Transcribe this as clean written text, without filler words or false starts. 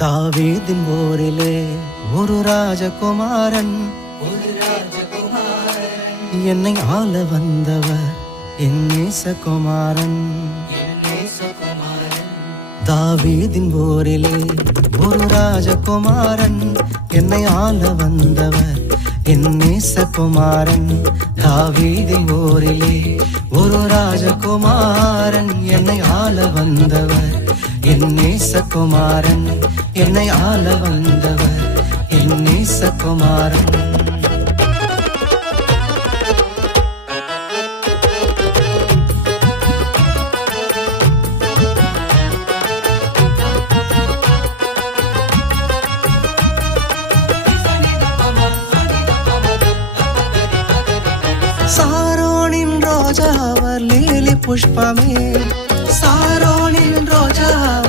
தாவீதின் ஊரிலே ஒரு ராஜகுமாரன் என்னை ஆள வந்தவர் என் நேசகுமாரன். தாவீதின் ஊரிலே ஒரு ராஜகுமாரன் என்னை ஆள வந்தவர் என் நேசகுமாரன். தாவீதின் ஊரிலே ஒரு ராஜகுமாரன் என்னை ஆள வந்தவர் என் நேசகுமாரன். என்னை ஆள வந்தவர் என் நேசகுமாரன். சாரோனின் ரோஜா அவர் லீலி புஷ்பமே,